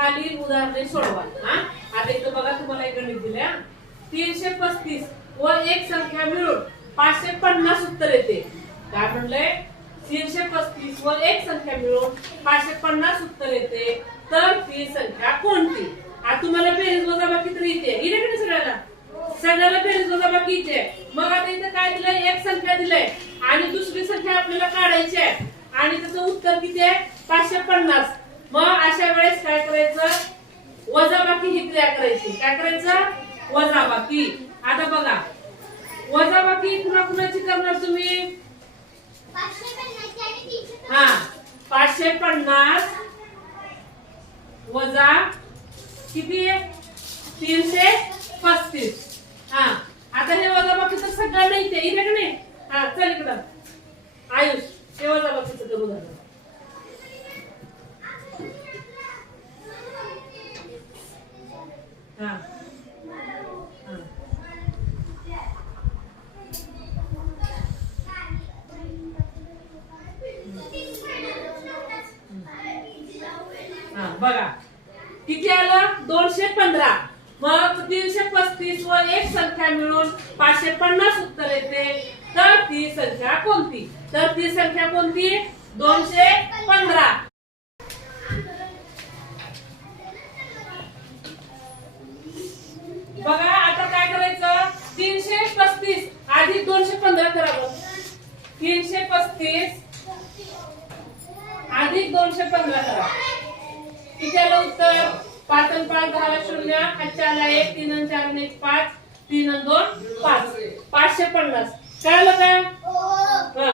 खालील उदाहरणे सोडवा। आता इथं बघा तुम्हाला एक गणित दिलंय। 335 व एक संख्या मिळून 550 उत्तर येते। काय म्हणलंय? 335 व एक संख्या मिळून 550 उत्तर येते, तर ती संख्या कोणती? आता तुम्हाला बेरीज वजाबाकी तर येते, येते का सगळ्याला? सगळ्याला बेरीज वजाबाकी येते। मग आता इथं काय दिलंय? एक संख्या दिलंय आणि दुसरी संख्या आपल्याला काढायची आहे आणि त्याचं उत्तर किती आहे? 550। मग अशा वेळेस काय करायचं? वजाबाकी ही क्रिया करायची। काय करायचं? वजाबाकी। आता बघा, वजाबाकी कुणा कुणाची करणार तुम्ही? 550 वजा किती आहे? 335। आता हे वजाबाकी तर सगळं नाही ते इकडे नाही। चल इकडं आयुष, हे वजाबाकीचं करू झालं। बघा किती आलं? 215। मग 335 व एक संख्या मिळून 550 उत्तर येते, तर ती संख्या कोणती? तर ती संख्या कोणती? 215। बघा आता काय करायचं? 335 अधिक 215 करा बरं। 335 अधिक 215 करा। किती आलं उत्तर? 5 आणि 5 10 0, 4 ला 1, 3 आणि 4 1 5, 3 आणि 2 5, 550। कळलं का?